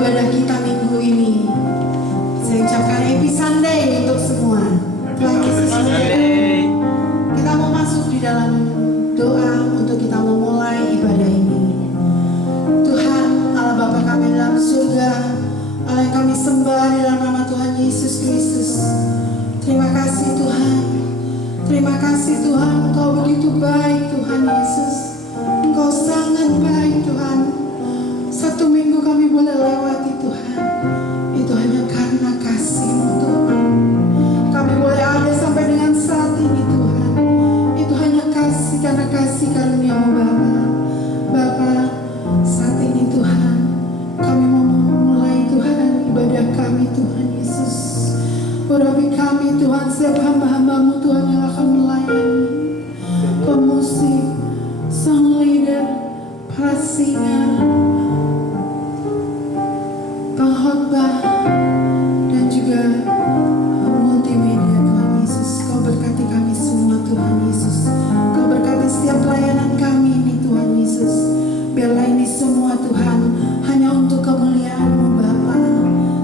ibadah kita minggu ini. Saya ucapkan Happy Sunday untuk semua. Happy Sunday. Kita mau masuk di dalam doa untuk kita memulai ibadah ini. Tuhan Allah Bapa kami dalam surga, Allah yang kami sembah di dalam nama Tuhan Yesus Kristus. Terima kasih Tuhan. Terima kasih Tuhan, Engkau begitu baik Tuhan Yesus. Engkau sangat baik Tuhan. Satu minggu kami boleh lewati Tuhan, itu hanya karena kasih-Mu Tuhan. Kami boleh ada sampai dengan saat ini Tuhan, itu hanya kasih, karena kasih karunia-Mu Bapa. Bapa, saat ini Tuhan, kami mau memulai Tuhan ibadah kami Tuhan Yesus. Urapi kami Tuhan, setiap hamba-hamba-Mu Tuhan yang akan melayani, pemusik, sang leader, para singer, pengkhotbah, dan juga multimedia Tuhan Yesus. Kau berkati kami semua Tuhan Yesus. Kau berkati setiap pelayanan kami ini Tuhan Yesus. Biarlah ini semua Tuhan hanya untuk kemuliaan-Mu Bapa.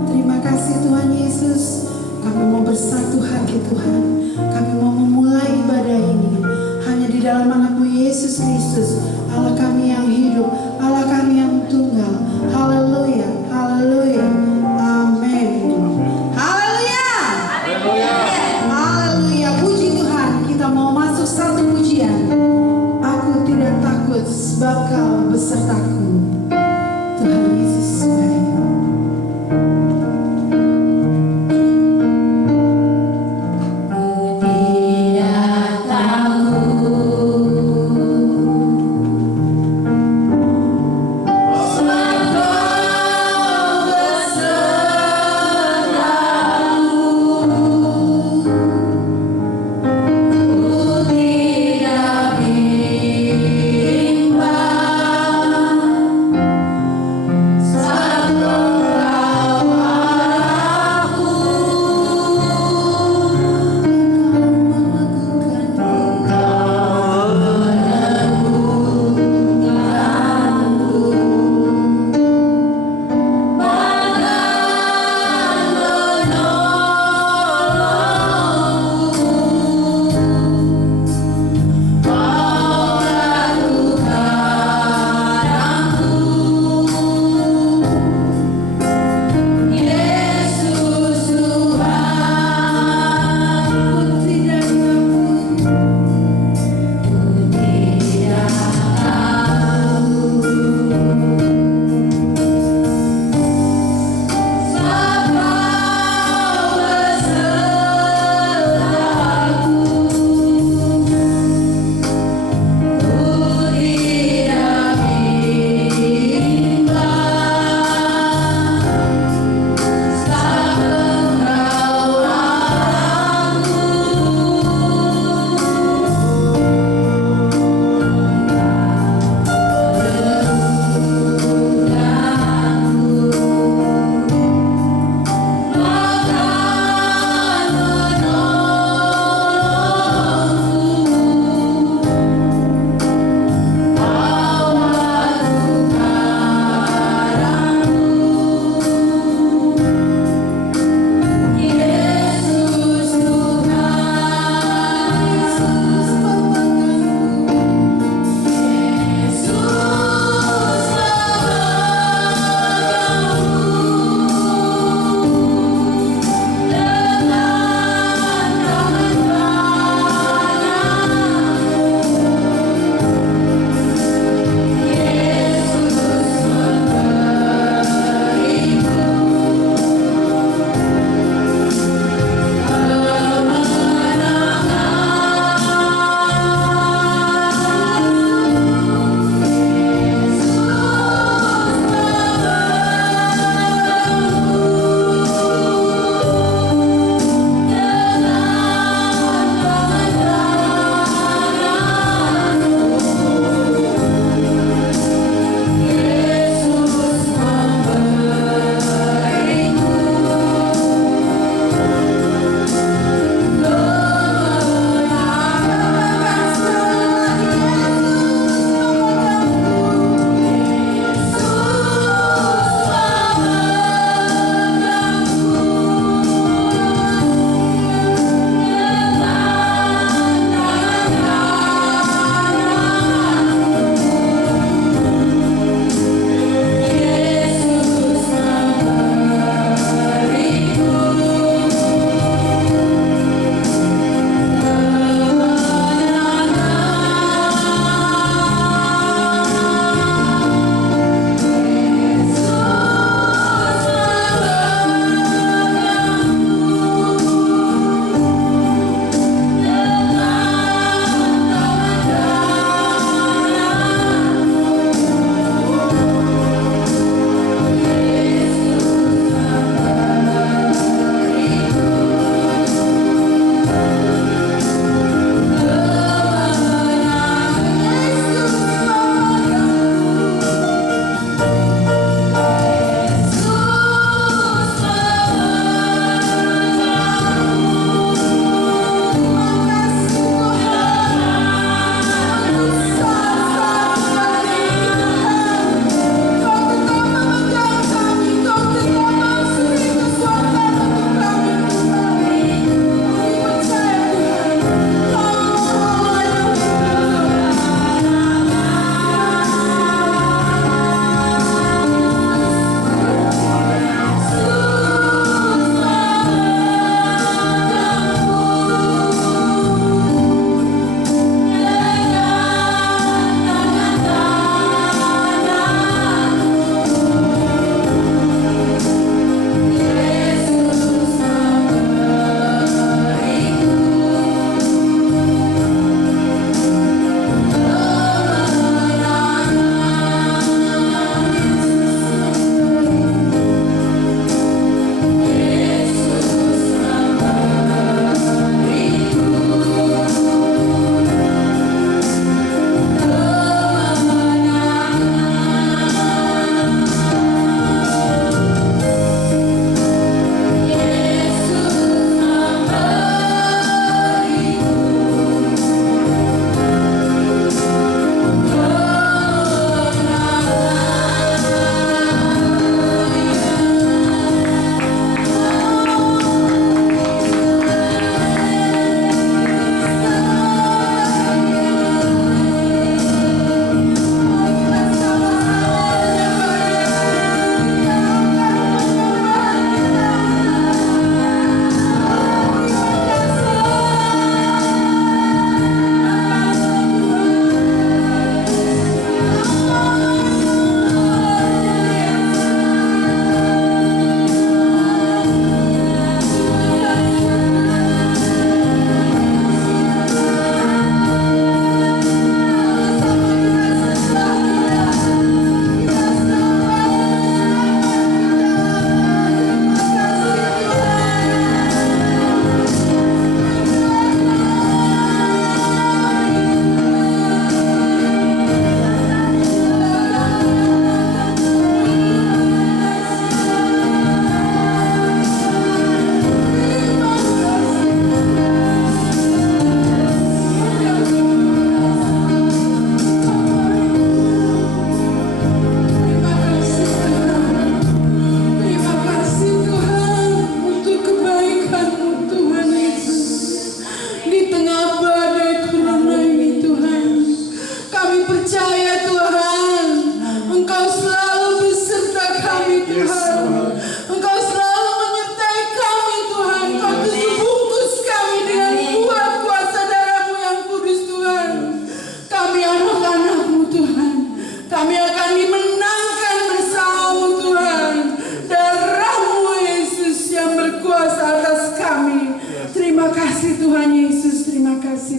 Terima kasih Tuhan Yesus. Kami mau bersatu hati Tuhan. Kami mau memulai ibadah ini hanya di dalam nama-Mu Yesus Kristus, Allah kami yang hidup, Allah kami yang tunggal. Haleluya, haleluya, amin.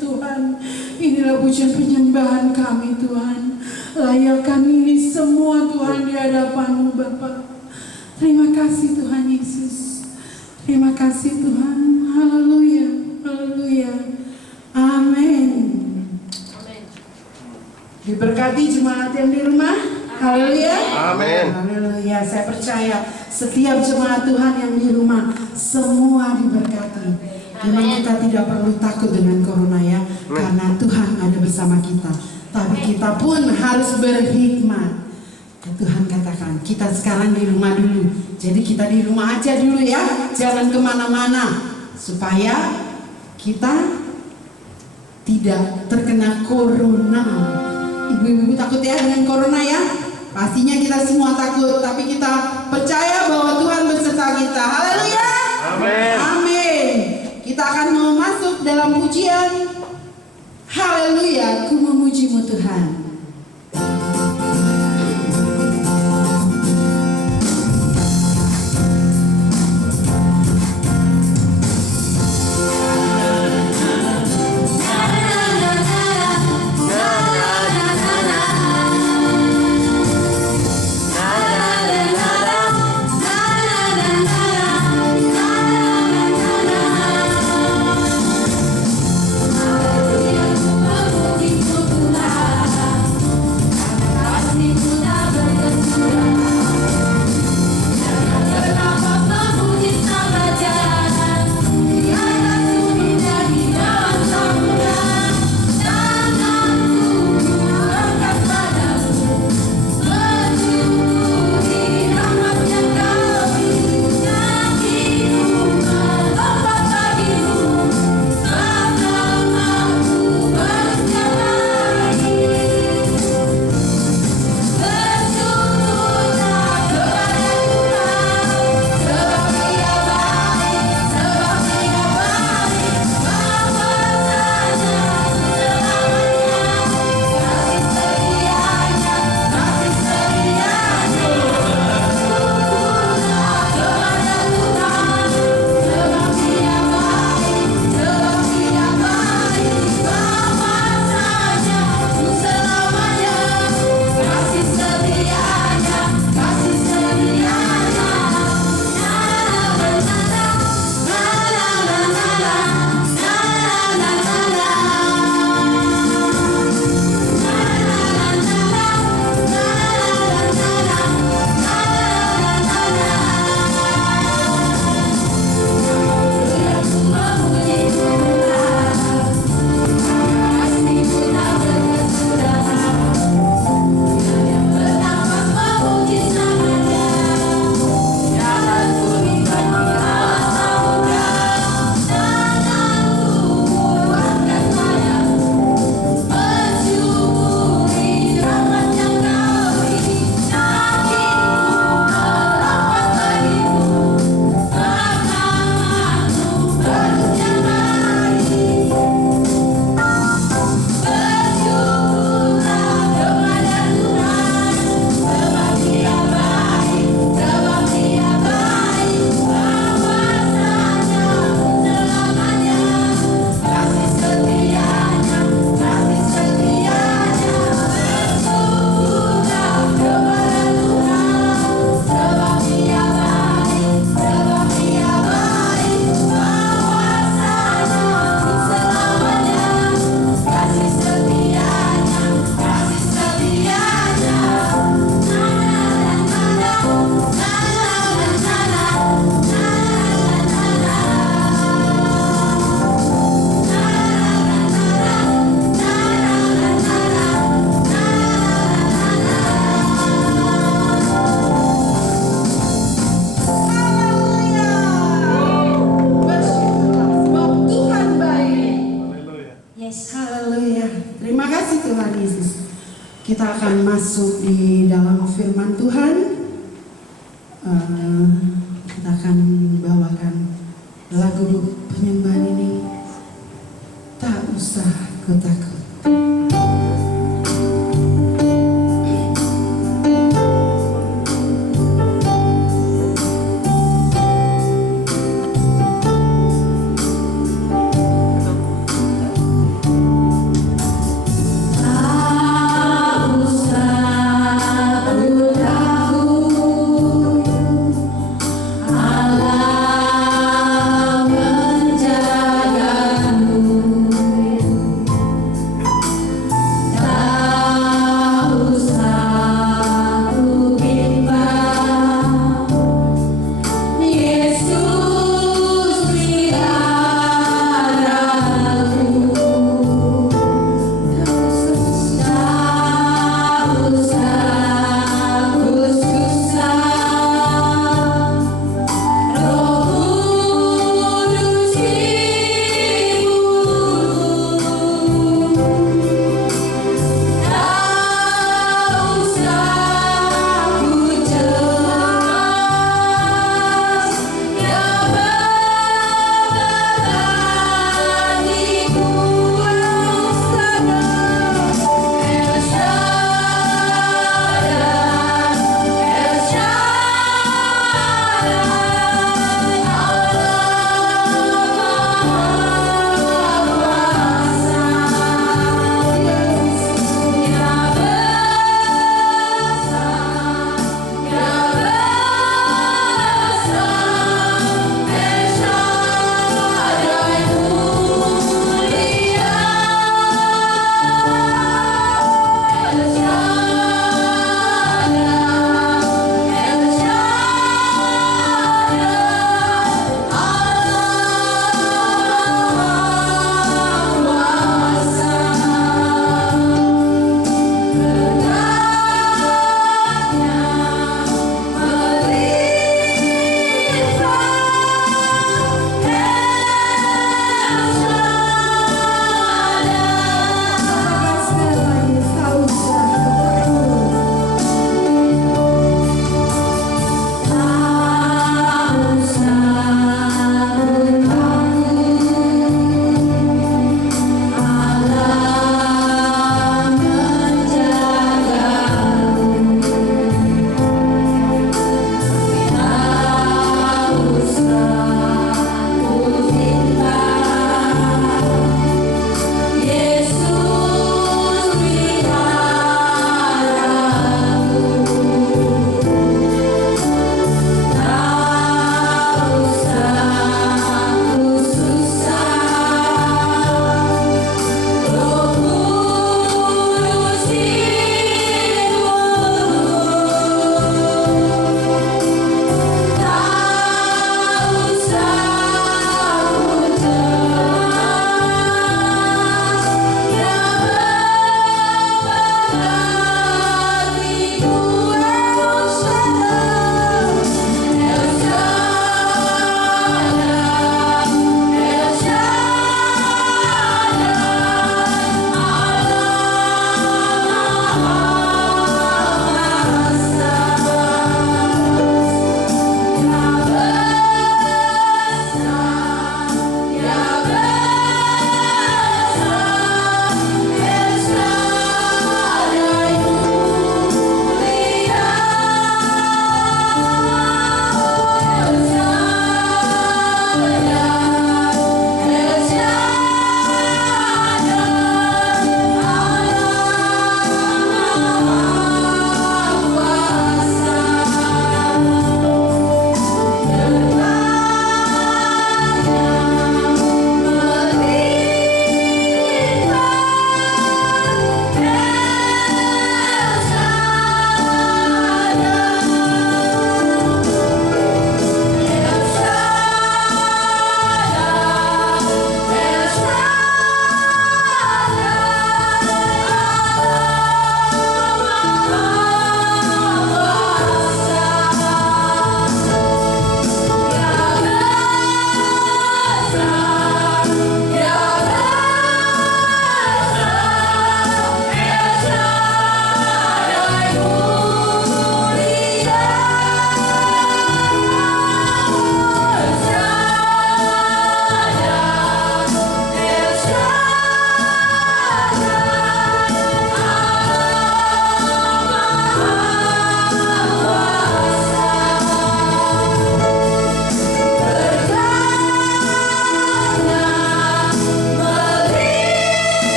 kasih Tuhan. Inilah pujian penyembahan kami Tuhan. Layak kami ini semua Tuhan di hadapan-Mu Bapa. Terima kasih Tuhan Yesus. Terima kasih Tuhan. Haleluya. Haleluya. Amin. Diberkati jemaat yang di rumah. Haleluya. Amin. Haleluya. Saya percaya setiap jemaat Tuhan yang di rumah semua diberkati. Memang kita tidak perlu takut dengan corona ya, karena Tuhan ada bersama kita. Tapi kita pun harus berhikmat. Tuhan katakan kita sekarang di rumah dulu. Jadi kita di rumah aja dulu ya, jangan kemana-mana supaya kita tidak terkena corona. Ibu-ibu takut ya dengan corona ya? Pastinya kita semua takut, tapi kita percaya bahwa Tuhan beserta kita. Haleluya. Amin. Amin. Kita akan mau masuk dalam pujian. Haleluya, ku memuji-Mu Tuhan. Kita akan masuk di dalam firman Tuhan. Kita akan bawakan lagu penyembahan ini. Tak usah ku takut.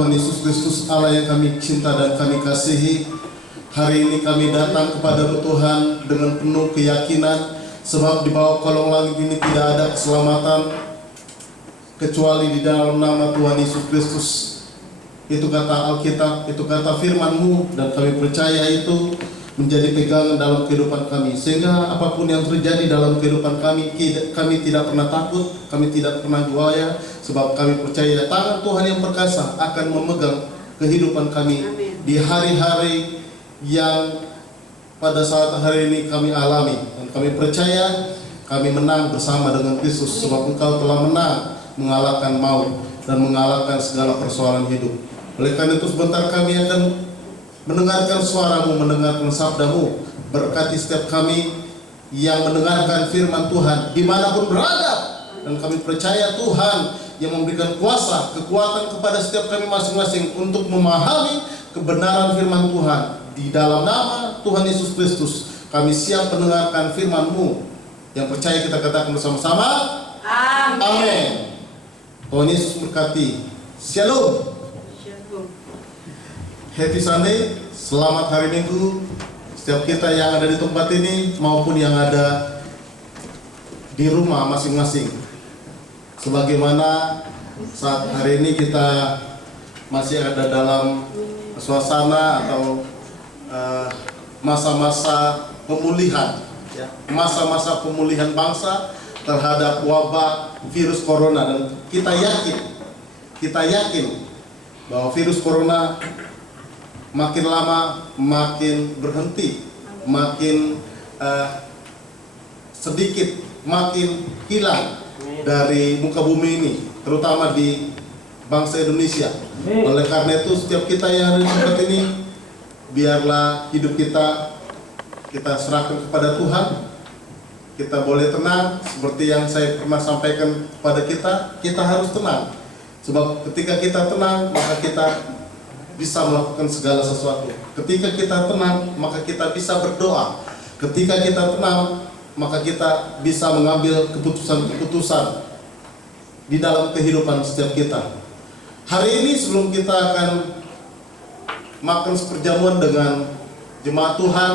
Tuhan Yesus Kristus, Allah yang kami cinta dan kami kasihi, hari ini kami datang kepada Tuhan dengan penuh keyakinan, sebab di bawah kolong langit ini tidak ada keselamatan kecuali di dalam nama Tuhan Yesus Kristus. Itu kata Alkitab, itu kata firman-Mu, dan kami percaya itu menjadi pegangan dalam kehidupan kami, sehingga apapun yang terjadi dalam kehidupan kami tidak pernah takut, kami tidak pernah goyah, sebab kami percaya tangan Tuhan yang perkasa akan memegang kehidupan kami. Amin. Di hari-hari yang pada saat hari ini kami alami, dan kami percaya kami menang bersama dengan Kristus, sebab Engkau telah menang mengalahkan maut dan mengalahkan segala persoalan hidup. Oleh karena itu sebentar kami akan mendengarkan suara-Mu, mendengarkan sabda-Mu. Berkati setiap kami yang mendengarkan firman Tuhan dimanapun berada, dan kami percaya Tuhan yang memberikan kuasa, kekuatan kepada setiap kami masing-masing untuk memahami kebenaran firman Tuhan. Di dalam nama Tuhan Yesus Kristus kami siap mendengarkan firman-Mu. Yang percaya kita katakan bersama-sama, amin. Amin. Tuhan Yesus berkati. Shalom. Happy Sunday, selamat hari Minggu setiap kita yang ada di tempat ini maupun yang ada di rumah masing-masing. Sebagaimana saat hari ini kita masih ada dalam suasana atau masa-masa pemulihan, ya, masa-masa pemulihan bangsa terhadap wabah virus corona, dan kita yakin bahwa virus corona makin lama makin berhenti, makin sedikit makin hilang dari muka bumi ini, terutama di bangsa Indonesia. Oleh karena itu setiap kita yang ada di tempat ini, biarlah hidup kita serahkan kepada Tuhan. Kita boleh tenang, seperti yang saya pernah sampaikan kepada kita harus tenang. Sebab ketika kita tenang, maka kita bisa melakukan segala sesuatu. Ketika kita tenang, maka kita bisa berdoa. Ketika kita tenang, maka kita bisa mengambil keputusan-keputusan di dalam kehidupan setiap kita. Hari ini sebelum kita akan makan seperjamuan dengan jemaat Tuhan,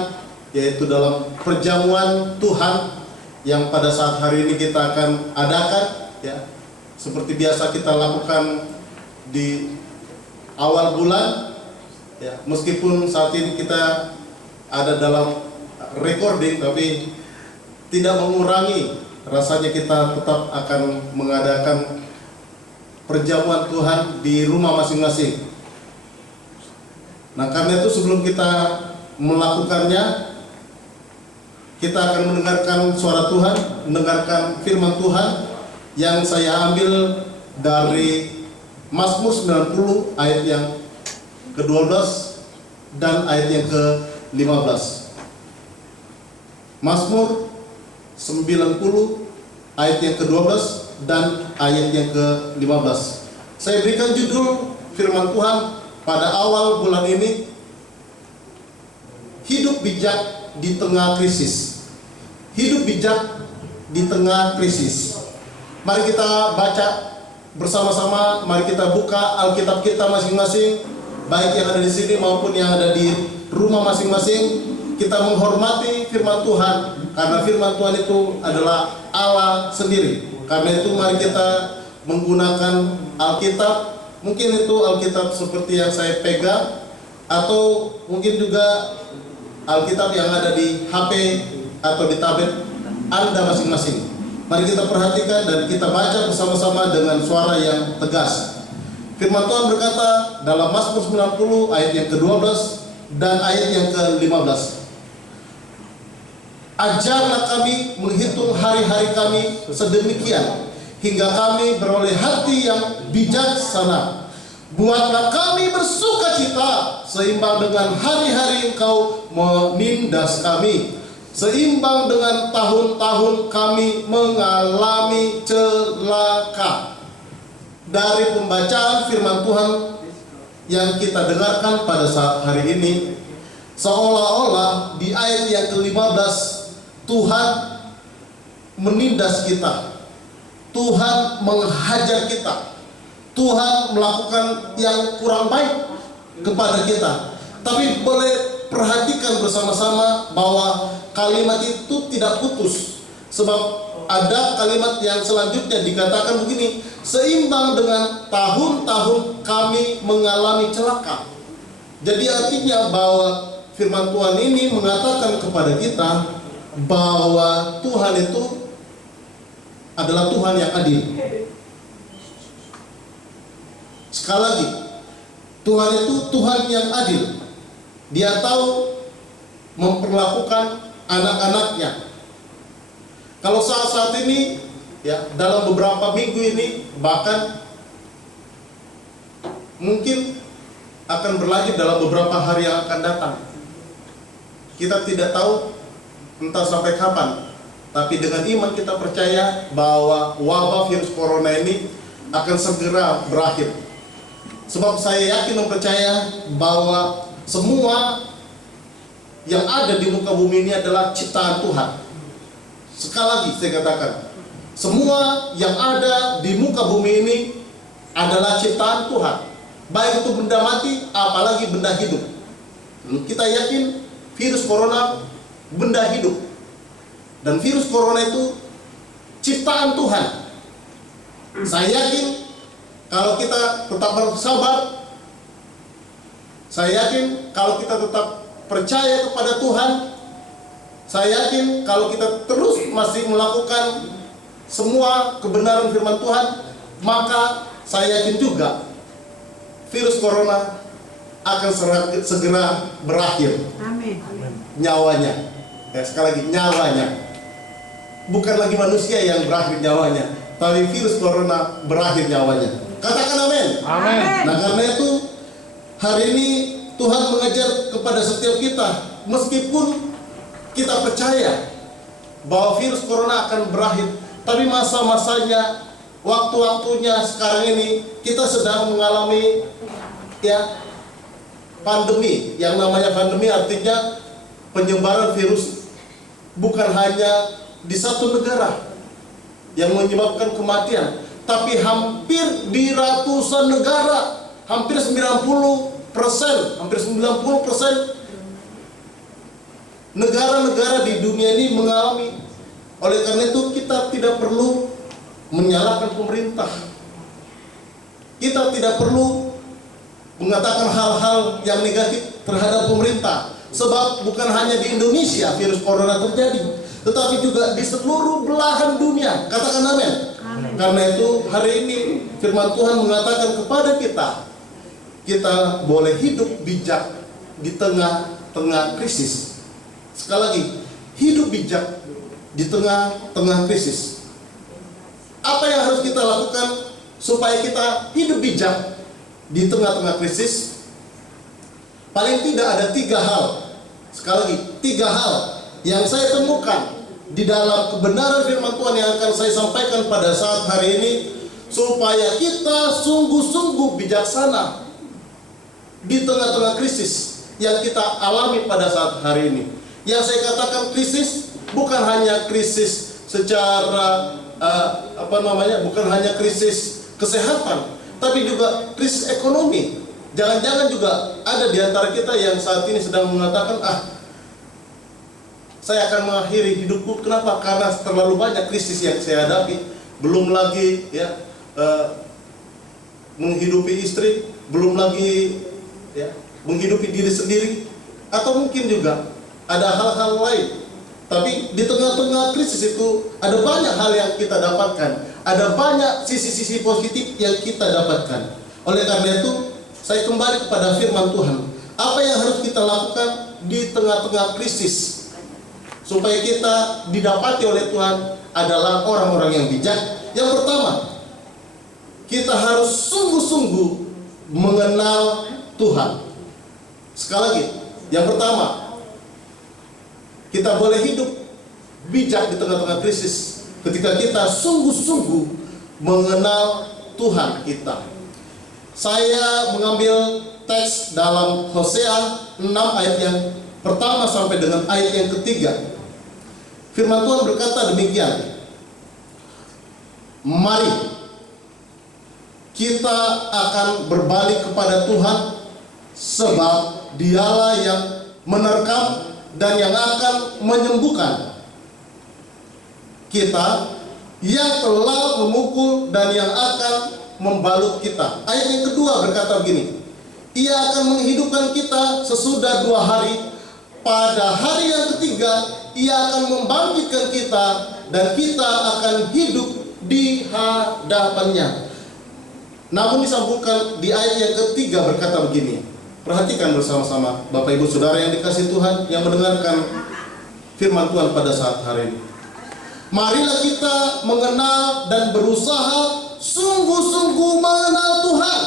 yaitu dalam perjamuan Tuhan yang pada saat hari ini kita akan adakan, ya, seperti biasa kita lakukan di awal bulan, ya, meskipun saat ini kita ada dalam recording, tapi tidak mengurangi rasanya kita tetap akan mengadakan perjamuan Tuhan di rumah masing-masing. Nah, karena itu sebelum kita melakukannya, kita akan mendengarkan suara Tuhan, mendengarkan firman Tuhan yang saya ambil dari Mazmur 90 ayat yang ke-12 dan ayat yang ke-15. Mazmur 90 ayat yang ke-12 dan ayat yang ke-15. Saya berikan judul firman Tuhan pada awal bulan ini, hidup bijak di tengah krisis. Hidup bijak di tengah krisis. Mari kita baca bersama-sama, mari kita buka Alkitab kita masing-masing, baik yang ada di sini maupun yang ada di rumah masing-masing. Kita menghormati firman Tuhan, karena firman Tuhan itu adalah Allah sendiri. Karena itu mari kita menggunakan Alkitab. Mungkin itu Alkitab seperti yang saya pegang, atau mungkin juga Alkitab yang ada di HP atau di tablet Anda masing-masing. Mari kita perhatikan dan kita baca bersama-sama dengan suara yang tegas. Firman Tuhan berkata dalam Mazmur 90 ayat yang ke-12 dan ayat yang ke-15. Ajarlah kami menghitung hari-hari kami sedemikian, hingga kami beroleh hati yang bijaksana. Buatlah kami bersukacita seimbang dengan hari-hari Engkau menindas kami. Seimbang dengan tahun-tahun kami mengalami celaka. Dari pembacaan firman Tuhan yang kita dengarkan pada saat hari ini, seolah-olah di ayat yang ke-15 Tuhan menindas kita, Tuhan menghajar kita, Tuhan melakukan yang kurang baik kepada kita. Tapi boleh perhatikan bersama-sama bahwa kalimat itu tidak putus. Sebab ada kalimat yang selanjutnya dikatakan begini, seimbang dengan tahun-tahun kami mengalami celaka. Jadi artinya bahwa firman Tuhan ini mengatakan kepada kita bahwa Tuhan itu adalah Tuhan yang adil. Sekali lagi, Tuhan itu Tuhan yang adil. Dia tahu memperlakukan anak-anaknya. Kalau saat ini, ya, dalam beberapa minggu ini, bahkan mungkin akan berlanjut dalam beberapa hari yang akan datang. Kita tidak tahu entah sampai kapan, tapi dengan iman kita percaya bahwa wabah virus corona ini akan segera berakhir. Sebab saya yakin dan percaya bahwa semua yang ada di muka bumi ini adalah ciptaan Tuhan. Sekali lagi saya katakan, semua yang ada di muka bumi ini adalah ciptaan Tuhan. Baik itu benda mati, apalagi benda hidup. Kita yakin virus corona benda hidup. Dan virus corona itu ciptaan Tuhan. Saya yakin kalau kita tetap bersabar, saya yakin kalau kita tetap percaya kepada Tuhan, saya yakin kalau kita terus masih melakukan semua kebenaran firman Tuhan, maka saya yakin juga virus corona akan segera berakhir. Amin. Nyawanya, ya, sekali lagi nyawanya. Bukan lagi manusia yang berakhir nyawanya, tapi virus corona berakhir nyawanya. Katakan amin. Amin. Nah karena itu hari ini Tuhan mengajar kepada setiap kita, meskipun kita percaya bahwa virus corona akan berakhir, tapi masa-masanya, waktu-waktunya sekarang ini kita sedang mengalami, ya, pandemi. Yang namanya pandemi artinya penyebaran virus bukan hanya di satu negara yang menyebabkan kematian, tapi hampir di ratusan negara, hampir 90% negara-negara di dunia ini mengalami. Oleh karena itu kita tidak perlu menyalahkan pemerintah. Kita tidak perlu mengatakan hal-hal yang negatif terhadap pemerintah. Sebab bukan hanya di Indonesia virus corona terjadi, tetapi juga di seluruh belahan dunia. Katakan amin. Karena itu hari ini firman Tuhan mengatakan kepada kita, kita boleh hidup bijak di tengah-tengah krisis. Sekali lagi, hidup bijak di tengah-tengah krisis. Apa yang harus kita lakukan supaya kita hidup bijak di tengah-tengah krisis? Paling tidak ada 3 hal. Sekali lagi, 3 hal yang saya temukan di dalam kebenaran firman Tuhan yang akan saya sampaikan pada saat hari ini, supaya kita sungguh-sungguh bijaksana di tengah-tengah krisis yang kita alami pada saat hari ini. Yang saya katakan krisis bukan hanya krisis secara bukan hanya krisis kesehatan, tapi juga krisis ekonomi. Jangan-jangan juga ada di antara kita yang saat ini sedang mengatakan, saya akan mengakhiri hidupku. Kenapa? Karena terlalu banyak krisis yang saya hadapi. Belum lagi menghidupi istri, belum lagi menghidupi diri sendiri, atau mungkin juga ada hal-hal lain. Tapi di tengah-tengah krisis itu ada banyak hal yang kita dapatkan, ada banyak sisi-sisi positif yang kita dapatkan. Oleh karena itu, saya kembali kepada firman Tuhan. Apa yang harus kita lakukan di tengah-tengah krisis supaya kita didapati oleh Tuhan adalah orang-orang yang bijak. Yang pertama, kita harus sungguh-sungguh mengenal Tuhan. Sekali lagi, yang pertama, kita boleh hidup bijak di tengah-tengah krisis ketika kita sungguh-sungguh mengenal Tuhan kita. Saya mengambil teks dalam Hosea 6 ayat yang pertama sampai dengan ayat yang ketiga. Firman Tuhan berkata demikian, mari kita akan berbalik kepada Tuhan, sebab Dialah yang menerkam dan yang akan menyembuhkan kita, yang telah memukul dan yang akan membalut kita. Ayat yang kedua berkata begini, Ia akan menghidupkan kita sesudah 2 hari. Pada hari yang ketiga, Ia akan membangkitkan kita dan kita akan hidup di hadapannya. Namun disambungkan di ayat yang ketiga berkata begini. Perhatikan bersama-sama Bapak Ibu Saudara yang dikasihi Tuhan, yang mendengarkan firman Tuhan pada saat hari ini. Marilah kita mengenal dan berusaha sungguh-sungguh mengenal Tuhan.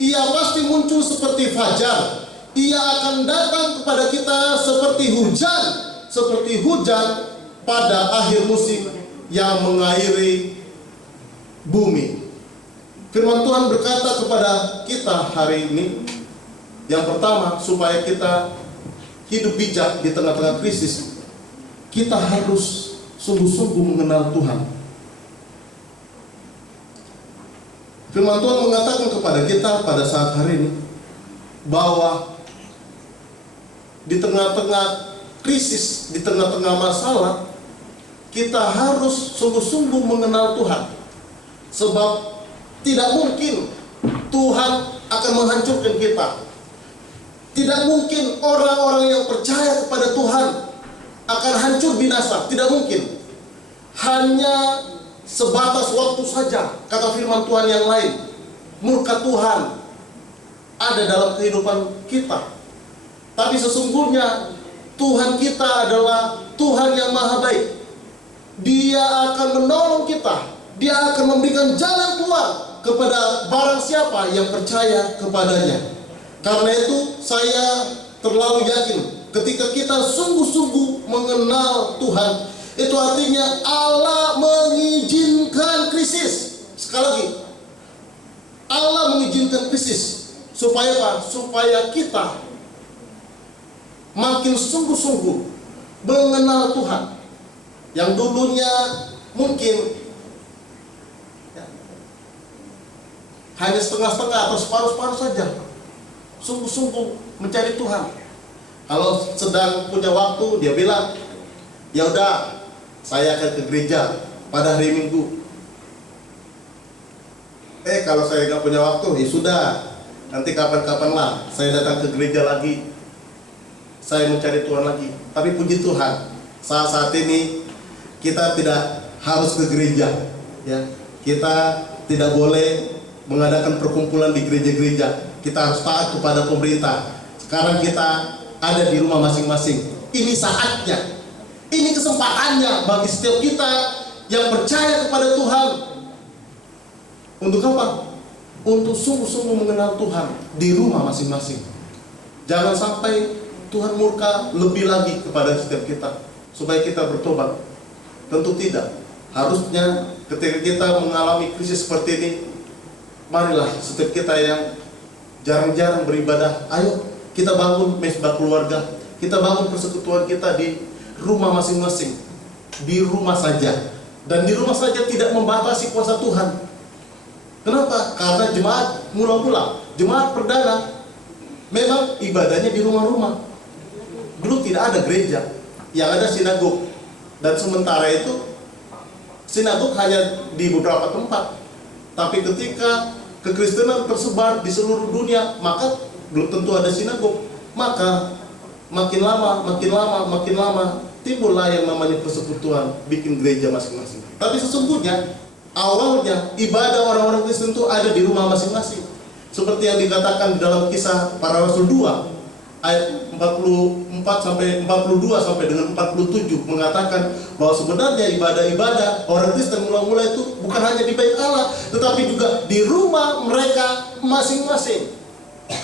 Ia pasti muncul seperti fajar. Ia akan datang kepada kita seperti hujan pada akhir musim yang mengairi bumi. Firman Tuhan berkata kepada kita hari ini, yang pertama, supaya kita hidup bijak di tengah-tengah krisis, kita harus sungguh-sungguh mengenal Tuhan. Firman Tuhan mengatakan kepada kita pada saat hari ini bahwa di tengah-tengah krisis, di tengah-tengah masalah, kita harus sungguh-sungguh mengenal Tuhan. Sebab tidak mungkin Tuhan akan menghancurkan kita. Tidak mungkin orang-orang yang percaya kepada Tuhan akan hancur binasa. Tidak mungkin. Hanya sebatas waktu saja, kata firman Tuhan yang lain. Murka Tuhan ada dalam kehidupan kita. Tapi sesungguhnya Tuhan kita adalah Tuhan yang maha baik. Dia akan menolong kita. Dia akan memberikan jalan keluar kepada barang siapa yang percaya kepadanya. Karena itu saya terlalu yakin ketika kita sungguh-sungguh mengenal Tuhan, itu artinya Allah mengizinkan krisis. Sekali lagi, Allah mengizinkan krisis supaya apa? Supaya kita makin sungguh-sungguh mengenal Tuhan. Yang dulunya mungkin hanya setengah-setengah atau separuh-separuh saja, sungguh-sungguh mencari Tuhan. Kalau sedang punya waktu, dia bilang, ya udah, saya akan ke gereja pada hari Minggu. Kalau saya nggak punya waktu, ya sudah, nanti kapan-kapan lah saya datang ke gereja lagi, saya mencari Tuhan lagi. Tapi puji Tuhan, saat ini kita tidak harus ke gereja, ya. Kita tidak boleh mengadakan perkumpulan di gereja-gereja. Kita harus taat kepada pemerintah. Sekarang kita ada di rumah masing-masing. Ini saatnya, ini kesempatannya bagi setiap kita yang percaya kepada Tuhan. Untuk apa? Untuk sungguh-sungguh mengenal Tuhan di rumah masing-masing. Jangan sampai Tuhan murka lebih lagi kepada setiap kita supaya kita bertobat. Tentu tidak. Harusnya ketika kita mengalami krisis seperti ini, marilah setiap kita yang jarang-jarang beribadah, ayo kita bangun mesbah keluarga, kita bangun persekutuan kita di rumah masing-masing, di rumah saja. Dan di rumah saja tidak membatasi kuasa Tuhan. Kenapa? Karena jemaat mula-mula, jemaat perdana, memang ibadahnya di rumah-rumah. Dulu tidak ada gereja, yang ada sinagog. Dan sementara itu sinagog hanya di beberapa tempat. Tapi ketika kekristenan tersebar di seluruh dunia, maka belum tentu ada sinagog. Maka makin lama timbullah yang namanya persekutuan, bikin gereja masing-masing. Tapi sesungguhnya awalnya ibadah orang-orang Kristen itu ada di rumah masing-masing. Seperti yang dikatakan di dalam Kisah Para Rasul 2 ayat 44 sampai 42 sampai dengan 47 mengatakan bahwa sebenarnya ibadah-ibadah orang Kristen mula-mula itu bukan hanya di bait Allah, tetapi juga di rumah mereka masing-masing.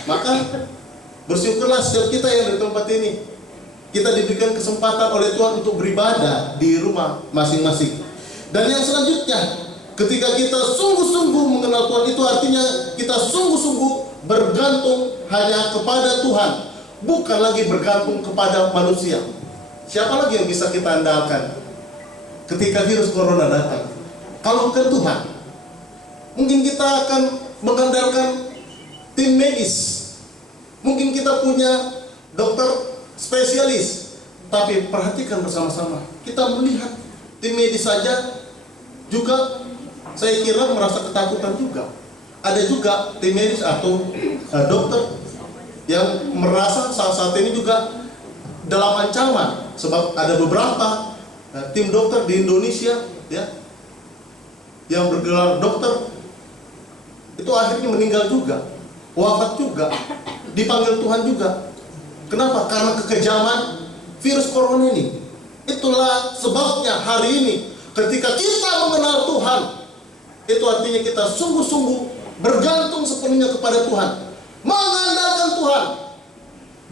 Maka bersyukurlah setiap kita yang di tempat ini, kita diberikan kesempatan oleh Tuhan untuk beribadah di rumah masing-masing. Dan yang selanjutnya, ketika kita sungguh-sungguh mengenal Tuhan, itu artinya kita sungguh-sungguh bergantung hanya kepada Tuhan, bukan lagi bergantung kepada manusia. Siapa lagi yang bisa kita andalkan ketika virus corona datang? Kalau bukan Tuhan. Mungkin kita akan mengandalkan tim medis. Mungkin kita punya dokter spesialis. Tapi perhatikan bersama-sama. Kita melihat tim medis saja juga saya kira merasa ketakutan juga. Ada juga tim medis atau dokter yang merasa saat ini juga dalam ancaman. Sebab ada beberapa tim dokter di Indonesia ya, yang bergelar dokter itu akhirnya meninggal juga, wafat juga, dipanggil Tuhan juga. Kenapa? Karena kekejaman virus corona ini. Itulah sebabnya hari ini ketika kita mengenal Tuhan, itu artinya kita sungguh-sungguh bergantung sepenuhnya kepada Tuhan, mengandalkan Tuhan.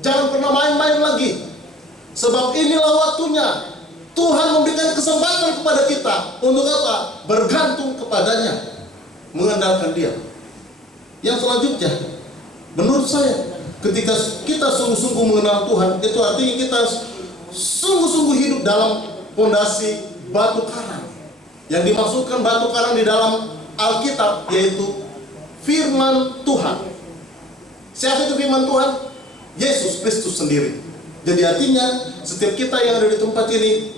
Jangan pernah main-main lagi. Sebab inilah waktunya Tuhan memberikan kesempatan kepada kita untuk apa? Bergantung kepadanya, mengandalkan Dia. Yang selanjutnya, menurut saya, ketika kita sungguh-sungguh mengenal Tuhan, itu artinya kita sungguh-sungguh hidup dalam fondasi batu karang. Yang dimaksudkan batu karang di dalam Alkitab yaitu firman Tuhan. Siapa itu firman Tuhan? Yesus Kristus sendiri. Jadi artinya setiap kita yang ada di tempat ini,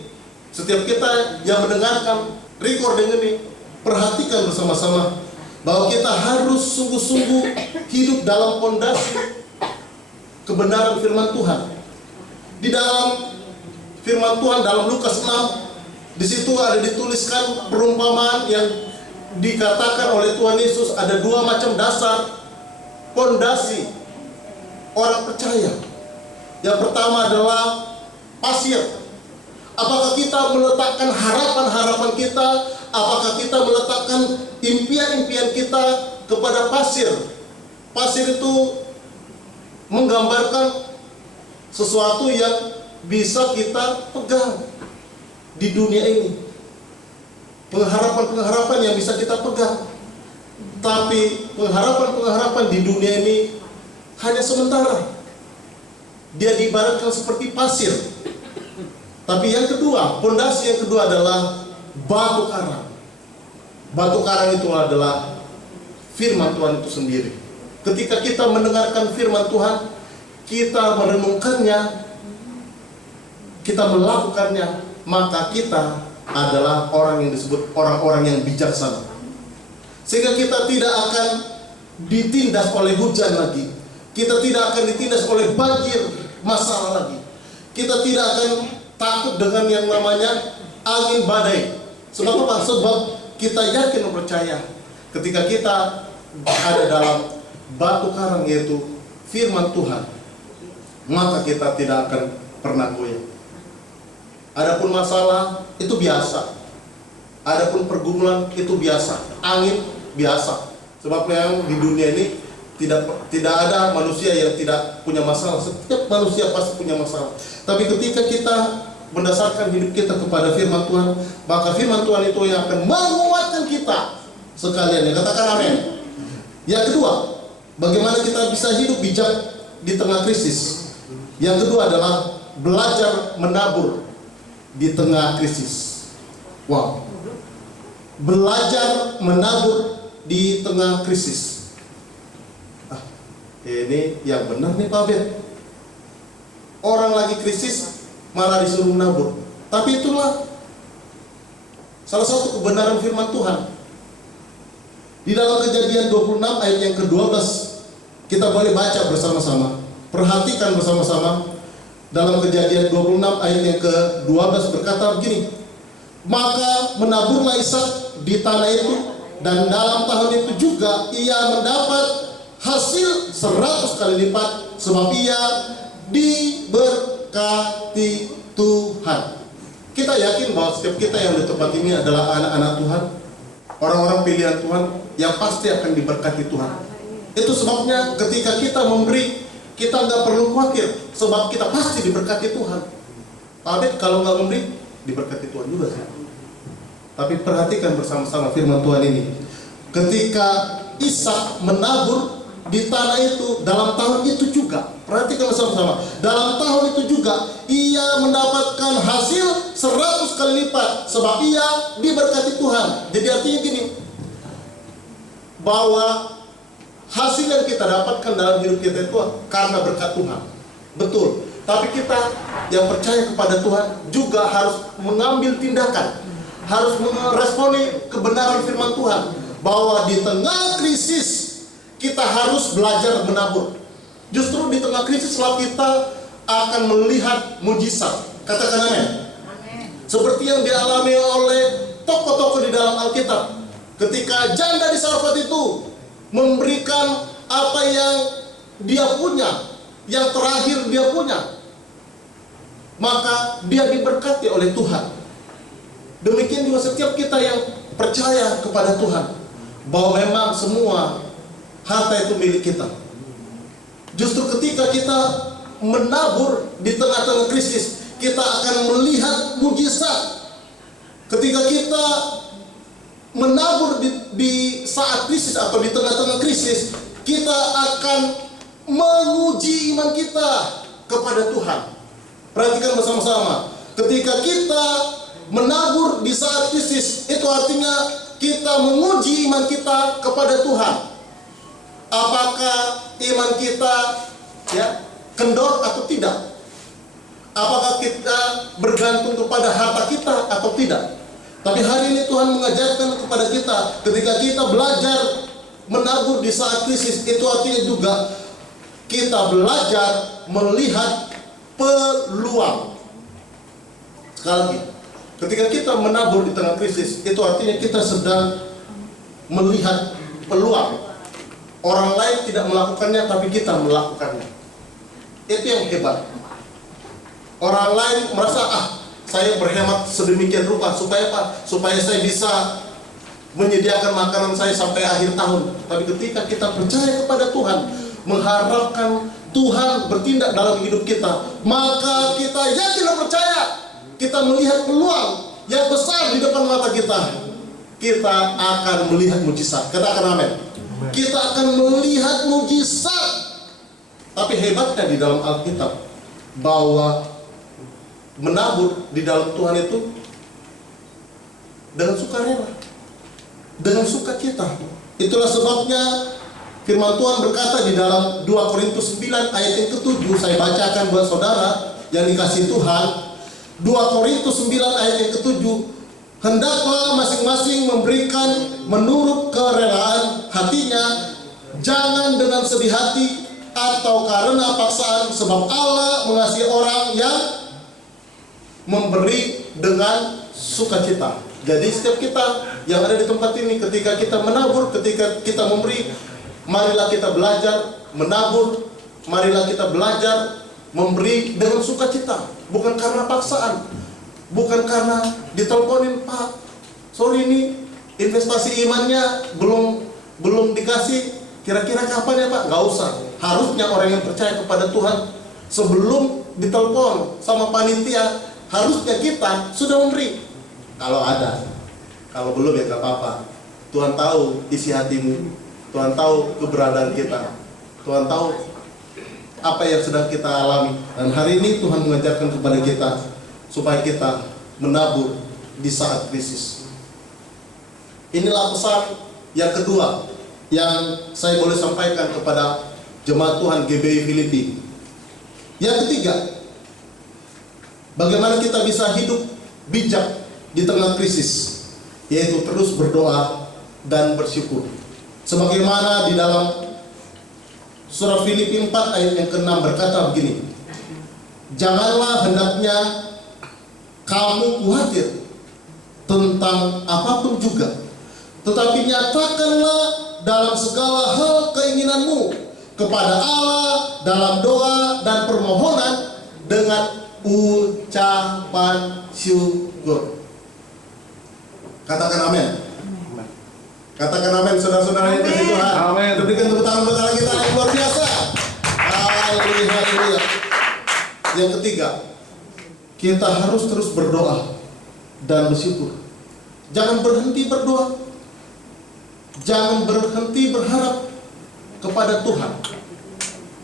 setiap kita yang mendengarkan recording ini, perhatikan bersama-sama bahwa kita harus sungguh-sungguh hidup dalam fondasi kebenaran firman Tuhan. Di dalam firman Tuhan dalam Lukas 6, di situ ada dituliskan perumpamaan yang dikatakan oleh Tuhan Yesus ada dua macam dasar fondasi orang percaya. Yang pertama adalah pasir. Apakah kita meletakkan harapan-harapan kita? Apakah kita meletakkan impian-impian kita kepada pasir? Pasir itu menggambarkan sesuatu yang bisa kita pegang di dunia ini. Pengharapan-pengharapan yang bisa kita pegang. Tapi pengharapan-pengharapan di dunia ini hanya sementara. Dia diibaratkan seperti pasir. Tapi yang kedua, fondasi yang kedua adalah batu karang. Batu karang itu adalah firman Tuhan itu sendiri. Ketika kita mendengarkan firman Tuhan, kita merenungkannya, kita melakukannya, maka kita adalah orang yang disebut orang-orang yang bijaksana. Sehingga kita tidak akan ditindas oleh hujan lagi. Kita tidak akan ditindas oleh banjir masalah lagi. Kita tidak akan takut dengan yang namanya angin badai. Sebab apa? Sebab kita yakin dan percaya ketika kita ada dalam batu karang yaitu firman Tuhan, maka kita tidak akan pernah goyah. Adapun masalah itu biasa. Adapun pergumulan itu biasa. Angin biasa. Sebab yang di dunia ini tidak ada manusia yang tidak punya masalah. Setiap manusia pasti punya masalah. Tapi ketika kita mendasarkan hidup kita kepada firman Tuhan, maka firman Tuhan itu yang akan menguatkan kita sekalian. Ya, katakan amin. Yang kedua, bagaimana kita bisa hidup bijak di tengah krisis. Yang kedua adalah belajar menabur di tengah krisis. Wow. Belajar menabur di tengah krisis. Ini yang benar nih Pak Ben. Orang lagi krisis malah disuruh menabur. Tapi itulah salah satu kebenaran firman Tuhan. Di dalam Kejadian 26 ayat yang ke-12, kita boleh baca bersama-sama. Perhatikan bersama-sama. Dalam Kejadian 26 ayat yang ke-12 berkata begini, maka menaburlah Ishak di tanah itu, dan dalam tahun itu juga ia mendapat hasil 100 kali lipat, sebab ia diberkati Tuhan. Kita yakin bahwa setiap kita yang di tempat ini adalah anak-anak Tuhan, orang-orang pilihan Tuhan yang pasti akan diberkati Tuhan. Itu sebabnya ketika kita memberi, kita nggak perlu khawatir, sebab kita pasti diberkati Tuhan. Tapi kalau nggak memberi, diberkati Tuhan juga sih. Tapi perhatikan bersama-sama firman Tuhan ini. Ketika Ishak menabur di tanah itu, dalam tahun itu juga, perhatikan bersama-sama, dalam tahun itu juga ia mendapatkan hasil 100 kali lipat, sebab ia diberkati Tuhan. Jadi artinya gini, bahwa hasil yang kita dapatkan dalam hidup kita itu karena berkat Tuhan. Betul. Tapi kita yang percaya kepada Tuhan juga harus mengambil tindakan, harus meresponi kebenaran firman Tuhan, bahwa di tengah krisis kita harus belajar menabur. Justru di tengah krisis lah kita akan melihat mujizat. Katakan amin. Seperti yang dialami oleh tokoh-tokoh di dalam Alkitab. Ketika janda di Sarfat itu memberikan apa yang dia punya, yang terakhir dia punya, maka dia diberkati oleh Tuhan. Demikian juga setiap kita yang percaya kepada Tuhan, bahwa memang semua harta itu milik kita. Justru ketika kita menabur di tengah-tengah krisis, kita akan melihat mujizat. Ketika kita menabur di saat krisis atau di tengah-tengah krisis, kita akan menguji iman kita kepada Tuhan. Perhatikan bersama-sama. Ketika kita menabur di saat krisis, itu artinya kita menguji iman kita kepada Tuhan. Apakah iman kita kendor atau tidak? Apakah kita bergantung kepada harta kita atau tidak? Tapi hari ini Tuhan mengajarkan kepada kita, ketika kita belajar menabur di saat krisis, itu artinya juga kita belajar melihat peluang. Sekali lagi, ketika kita menabur di tengah krisis, itu artinya kita sedang melihat peluang. Orang lain tidak melakukannya, tapi kita melakukannya. Itu yang hebat. Orang lain merasa, saya berhemat sedemikian rupa supaya apa? Supaya saya bisa menyediakan makanan saya sampai akhir tahun. Tapi ketika kita percaya kepada Tuhan, mengharapkan Tuhan bertindak dalam hidup kita, maka kita yakin dan percaya, kita melihat peluang yang besar di depan mata kita. Kita akan melihat mujizat. Katakan amin. Kita akan melihat mujizat. Tapi hebatnya di dalam Alkitab, bahwa menabur di dalam Tuhan itu dengan sukarela, dengan sukacita. Itulah sebabnya firman Tuhan berkata di dalam 2 Korintus 9 ayat yang ke-7, saya bacakan buat saudara yang dikasihi Tuhan. 2 Korintus 9 ayat yang ke-7, hendaklah masing-masing memberikan menurut kerelaan hatinya, jangan dengan sedih hati atau karena paksaan, sebab Allah mengasihi orang yang memberi dengan sukacita. Jadi setiap kita yang ada di tempat ini, ketika kita menabur, ketika kita memberi, marilah kita belajar menabur, marilah kita belajar memberi dengan sukacita, bukan karena paksaan, bukan karena diteleponin, Pak, sorry ini investasi imannya belum dikasih, kira-kira kapan ya Pak? Gak usah. Harusnya orang yang percaya kepada Tuhan, sebelum ditelepon sama panitia, harusnya kita sudah memberi. Kalau ada, kalau belum ya gak apa-apa. Tuhan tahu isi hatimu, Tuhan tahu keberadaan kita, Tuhan tahu apa yang sedang kita alami. Dan hari ini Tuhan mengajarkan kepada kita supaya kita menabur di saat krisis. Inilah pesan yang kedua yang saya boleh sampaikan kepada jemaat Tuhan GBI Filipi. Yang ketiga, bagaimana kita bisa hidup bijak di tengah krisis, yaitu terus berdoa dan bersyukur. Sebagaimana di dalam surah Filipi 4 ayat yang ke-6 berkata begini, janganlah hendaknya kamu khawatir tentang apapun juga, tetapi nyatakanlah dalam segala hal keinginanmu kepada Allah dalam doa dan permohonan dengan ucapan syukur. Katakan amin. Katakan amin, saudara-saudara yang dikasihi Tuhan. Amin. Berikan tepuk tangan buat Allah kita yang luar biasa. Haleluya, haleluya. Yang ketiga, kita harus terus berdoa dan bersyukur. Jangan berhenti berdoa, jangan berhenti berharap kepada Tuhan,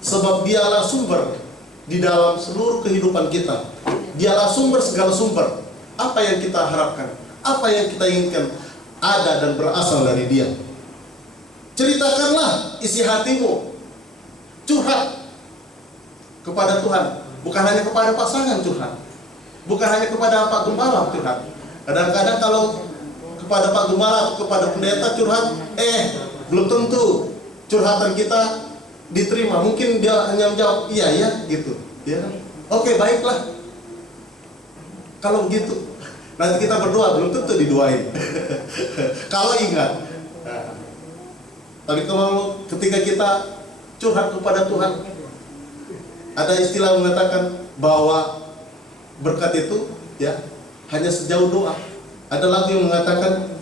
sebab Dialah sumber di dalam seluruh kehidupan kita. Dialah sumber segala sumber. Apa yang kita harapkan, apa yang kita inginkan, ada dan berasal dari Dia. Ceritakanlah isi hatimu, curhat kepada Tuhan. Bukan hanya kepada pasangan curhat, bukan hanya kepada Pak Gembala curhat. Kadang-kadang kalau kepada Pak Gembala atau kepada pendeta curhat, belum tentu curhatan kita diterima. Mungkin dia hanya menjawab iya ya gitu, ya. Oke, baiklah. Kalau begitu, nanti kita berdoa belum tentu didoain. Kalau ingat. Tapi kalau ketika kita curhat kepada Tuhan, ada istilah mengatakan bahwa berkat itu ya hanya sejauh doa. Ada lagu yang mengatakan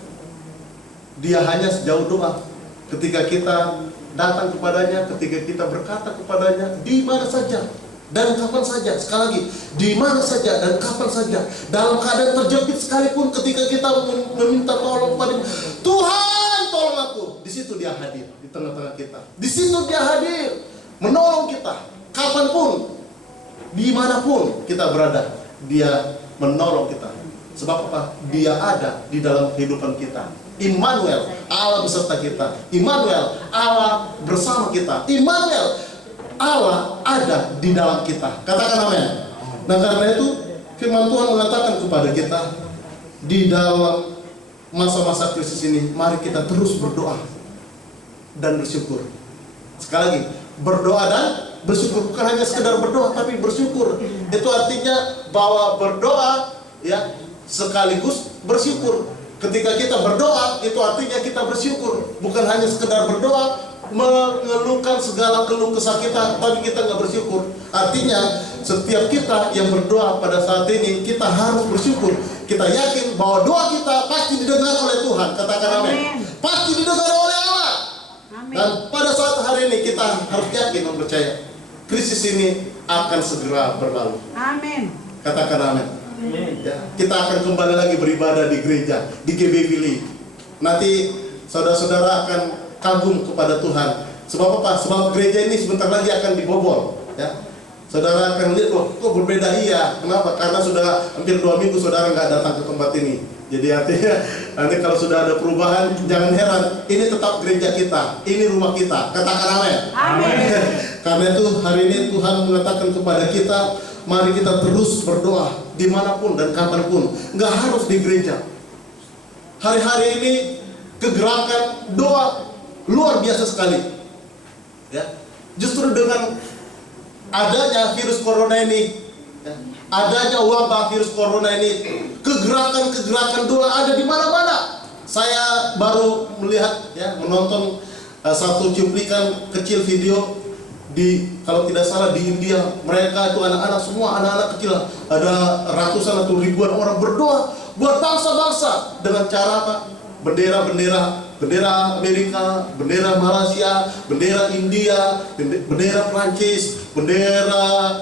dia hanya sejauh doa. Ketika kita datang kepadanya, ketika kita berkata kepadanya, di mana saja dan kapan saja. Sekali lagi, di mana saja dan kapan saja, dalam keadaan terjepit sekalipun, ketika kita meminta tolong pada Tuhan, tolong aku. Di situ dia hadir di tengah-tengah kita. Di situ dia hadir menolong kita. Kapanpun, dimanapun kita berada, dia menolong kita. Sebab apa? Dia ada di dalam kehidupan kita. Immanuel, Allah beserta kita. Immanuel, Allah bersama kita. Immanuel, Allah ada di dalam kita. Katakan amin. Nah, karena itu firman Tuhan mengatakan kepada kita, di dalam masa-masa krisis ini, mari kita terus berdoa dan bersyukur. Sekali lagi, berdoa dan bersyukur. Bukan hanya sekedar berdoa, tapi bersyukur. Itu artinya bahwa berdoa ya sekaligus bersyukur. Ketika kita berdoa, itu artinya kita bersyukur. Bukan hanya sekedar berdoa, mengeluhkan segala keluh kesah kita, tapi kita nggak bersyukur. Artinya setiap kita yang berdoa pada saat ini, kita harus bersyukur. Kita yakin bahwa doa kita pasti didengar oleh Tuhan. Katakan amin. Pasti didengar oleh Allah. Amin. Dan pada saat hari ini kita harus yakin dan percaya krisis ini akan segera berlalu. Amin. Katakan amin. Ya, kita akan kembali lagi beribadah di gereja, di GBV. Nanti saudara-saudara akan kagum kepada Tuhan. Sebab apa? Sebab gereja ini sebentar lagi akan dibobol. Ya, saudara akan lihat, kok berbeda. Iya. Kenapa? Karena sudah hampir 2 minggu saudara nggak datang ke tempat ini. Jadi artinya nanti kalau sudah ada perubahan, jangan heran. Ini tetap gereja kita, ini rumah kita. Katakan amin. Amin. Karena itu hari ini Tuhan mengatakan kepada kita, mari kita terus berdoa dimanapun dan kapanpun. Nggak harus di gereja. Hari-hari ini kegerakan doa luar biasa sekali. Ya, justru dengan adanya virus corona ini, ya, adanya wabah virus corona ini, kegerakan doa ada di mana-mana. Saya baru melihat, ya, menonton satu cuplikan kecil video di, kalau tidak salah di India. Mereka itu anak-anak semua, anak-anak kecil, ada ratusan atau ribuan orang berdoa buat bangsa-bangsa dengan cara apa? Bendera Amerika, bendera Malaysia, bendera India, bendera Prancis, bendera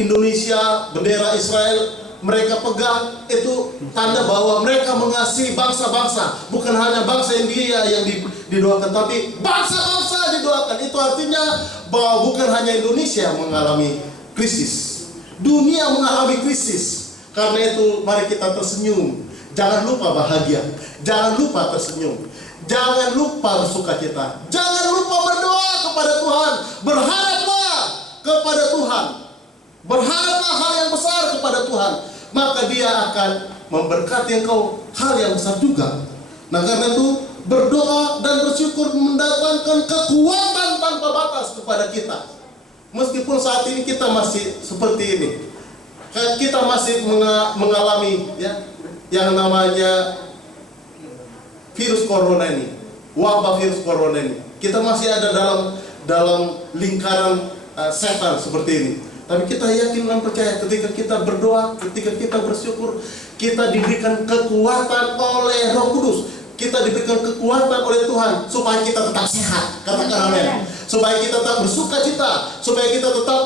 Indonesia, bendera Israel. Mereka pegang, itu tanda bahwa mereka mengasihi bangsa-bangsa. Bukan hanya bangsa India yang didoakan, tapi bangsa-bangsa didoakan. Itu artinya bahwa bukan hanya Indonesia mengalami krisis, dunia mengalami krisis. Karena itu mari kita tersenyum. Jangan lupa bahagia, jangan lupa tersenyum, jangan lupa bersukacita, jangan lupa berdoa kepada Tuhan. Berharaplah kepada Tuhan, berharaplah hal yang besar kepada Tuhan, maka Dia akan memberkati engkau hal yang besar juga. Nah, karena itu berdoa dan bersyukur mendatangkan kekuatan tanpa batas kepada kita. Meskipun saat ini kita masih seperti ini, kita masih mengalami, ya, yang namanya virus corona ini, wabah virus corona ini. Kita masih ada dalam lingkaran setan seperti ini. Tapi kita yakin dan percaya ketika kita berdoa, ketika kita bersyukur, kita diberikan kekuatan oleh Roh Kudus. Kita diberikan kekuatan oleh Tuhan supaya kita tetap sehat. Katakan amin. Supaya kita tetap bersukacita, supaya kita tetap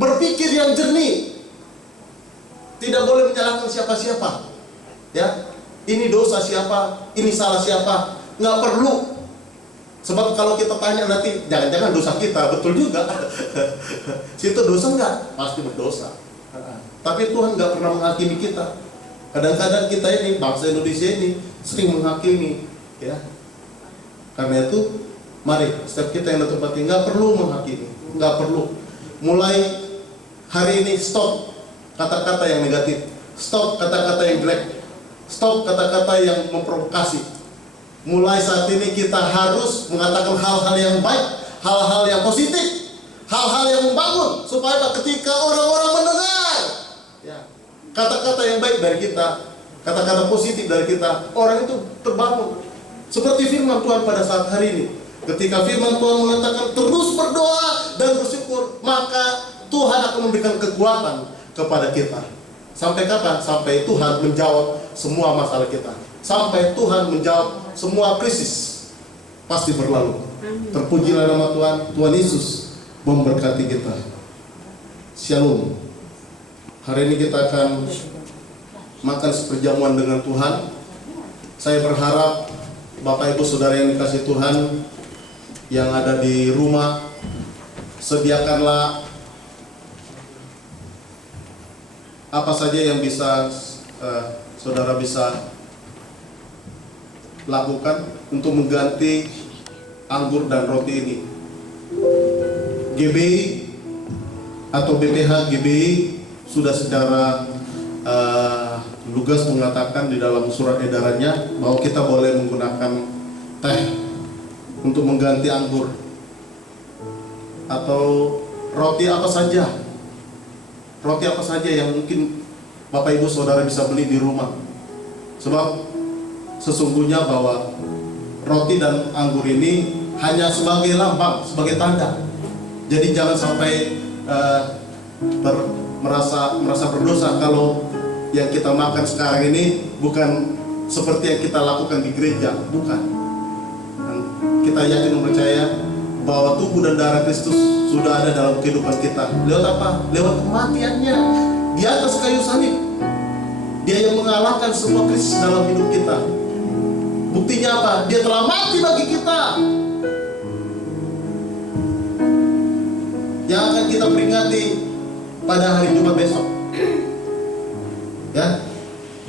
berpikir yang jernih. Tidak boleh menyalahkan siapa-siapa. Ya, ini dosa siapa, ini salah siapa, nggak perlu. Sebab kalau kita tanya nanti, jangan-jangan dosa kita, betul juga. Situ dosa nggak? Pasti berdosa. Tapi Tuhan nggak pernah menghakimi kita. Kadang-kadang kita ini, bangsa Indonesia ini, sering menghakimi. Ya, karena itu Mari, setiap kita yang datang tempat ini nggak perlu menghakimi, nggak perlu. Mulai hari ini stop kata-kata yang negatif, stop kata-kata yang jelek, stop kata-kata yang memprovokasi. Mulai saat ini kita harus mengatakan hal-hal yang baik, hal-hal yang positif, hal-hal yang membangun, supaya ketika orang-orang mendengar ya, kata-kata yang baik dari kita, kata-kata positif dari kita, orang itu terbangun. Seperti firman Tuhan pada saat hari ini. Ketika firman Tuhan mengatakan terus berdoa dan bersyukur, maka Tuhan akan memberikan kekuatan kepada kita. Sampai kapan? Sampai Tuhan menjawab semua masalah kita. Sampai Tuhan menjawab semua krisis. Pasti berlalu. Terpujilah nama Tuhan. Tuhan Yesus memberkati kita. Shalom. Hari ini kita akan makan seperjamuan dengan Tuhan. Saya berharap Bapak Ibu Saudara yang dikasihi Tuhan, yang ada di rumah, sediakanlah apa saja yang bisa saudara bisa lakukan untuk mengganti anggur dan roti ini. GBI atau BPH GBI sudah secara lugas mengatakan di dalam surat edarannya bahwa kita boleh menggunakan teh untuk mengganti anggur atau roti apa saja yang mungkin Bapak Ibu Saudara bisa beli di rumah. Sebab sesungguhnya bahwa roti dan anggur ini hanya sebagai lambang, sebagai tanda. Jadi jangan sampai merasa berdosa kalau yang kita makan sekarang ini bukan seperti yang kita lakukan di gereja, bukan. Kita yakin dan percaya bahwa tubuh dan darah Kristus sudah ada dalam kehidupan kita. Lewat apa? Lewat kematiannya di atas kayu salib. Dia yang mengalahkan semua krisis dalam hidup kita. Buktinya apa? Dia telah mati bagi kita. Yang akan kita peringati pada hari Jumat besok. Ya,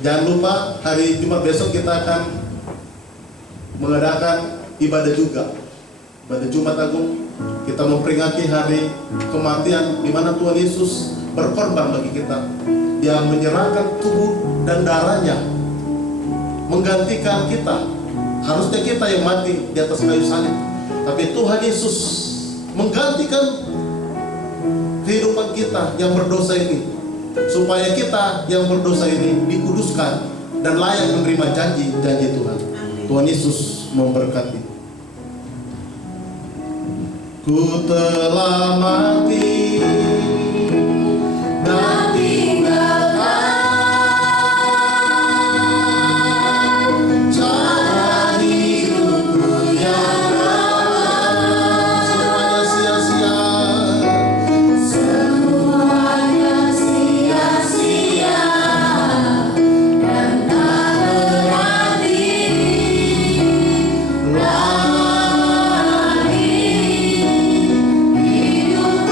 jangan lupa hari Jumat besok kita akan mengadakan ibadah juga, ibadah Jumat Agung. Kita memperingati hari kematian di mana Tuhan Yesus berkorban bagi kita. Dia menyerahkan tubuh dan darahnya menggantikan kita. Harusnya kita yang mati di atas kayu salib, tapi Tuhan Yesus menggantikan kehidupan kita yang berdosa ini, supaya kita yang berdosa ini dikuduskan dan layak menerima janji-janji Tuhan. Tuhan Yesus memberkati. Ku telah mati dan tinggalkan cara hidupku yang lama. Semuanya sia-sia dan tak berarti. Hidup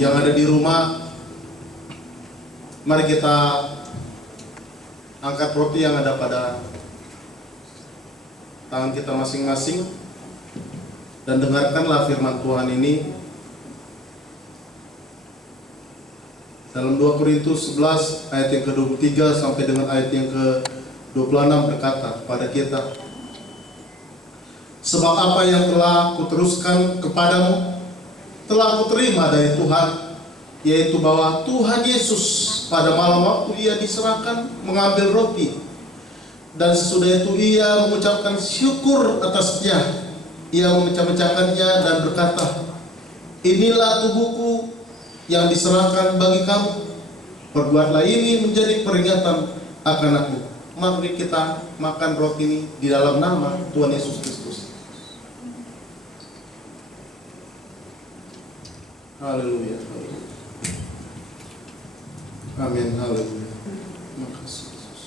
yang ada di rumah, mari kita angkat roti yang ada pada tangan kita masing-masing dan dengarkanlah firman Tuhan ini dalam 2 Korintus 11 ayat yang ke-23 sampai dengan ayat yang ke-26 berkata kepada kita, sebab apa yang telah kuteruskan kepadamu telah kuterima dari Tuhan, yaitu bahwa Tuhan Yesus pada malam waktu ia diserahkan mengambil roti, dan sesudah itu ia mengucapkan syukur atasnya, ia memecah-mecahkannya dan berkata, inilah tubuhku yang diserahkan bagi kamu, perbuatlah ini menjadi peringatan akan aku. Mari kita makan roti ini di dalam nama Tuhan Yesus Kristus. Haleluya. Amin. Haleluya. Terima kasih Yesus.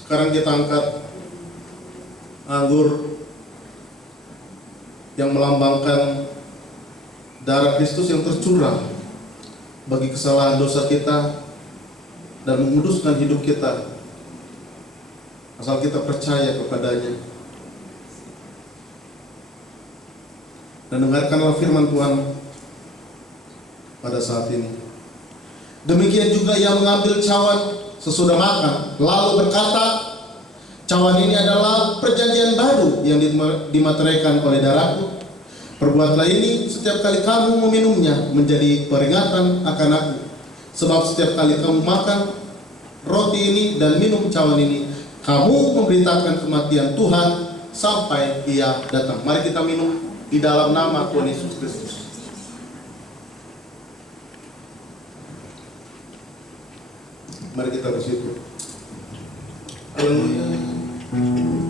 Sekarang kita angkat anggur yang melambangkan darah Kristus yang tercurah bagi kesalahan dosa kita dan menguduskan hidup kita, asal kita percaya kepadanya. Dan dengarkanlah firman Tuhan pada saat ini. Demikian juga ia mengambil cawan sesudah makan, lalu berkata, cawan ini adalah perjanjian baru yang dimateraikan oleh darahku. Perbuatlah ini setiap kali kamu meminumnya menjadi peringatan akan aku. Sebab setiap kali kamu makan roti ini dan minum cawan ini, kamu memberitakan kematian Tuhan sampai ia datang. Mari kita minum di dalam nama Tuhan Yesus Kristus. Mari kita bersyukur. Haleluya. Haleluya.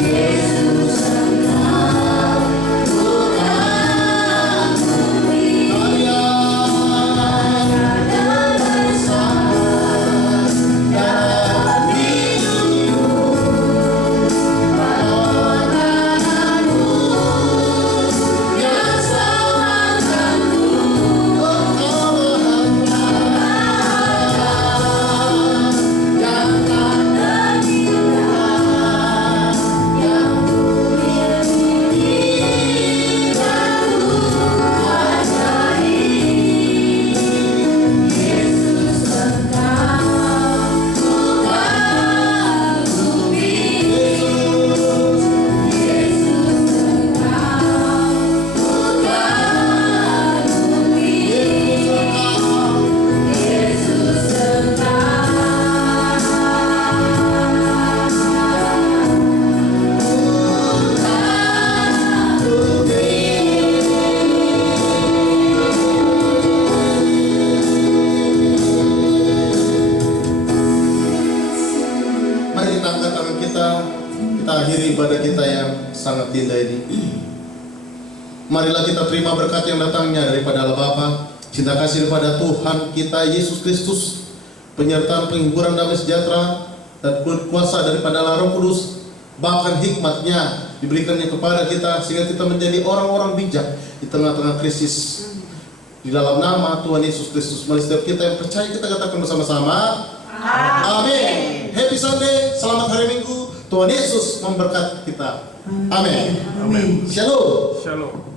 Yesus kita akhiri ibadah kita yang sangat indah ini. Marilah kita terima berkat yang datangnya daripada Allah Bapa, cinta kasih daripada Tuhan kita Yesus Kristus, penyertaan penghiburan damai sejahtera dan kuasa daripada Allah Roh Kudus, bahkan hikmatnya diberikannya kepada kita sehingga kita menjadi orang-orang bijak di tengah-tengah krisis. Di dalam nama Tuhan Yesus Kristus, mari setiap kita yang percaya kita katakan bersama-sama, amin. Happy Sunday, selamat hari Minggu. Tuhan Yesus memberkati kita. Amin. Amin. Shalom. Shalom.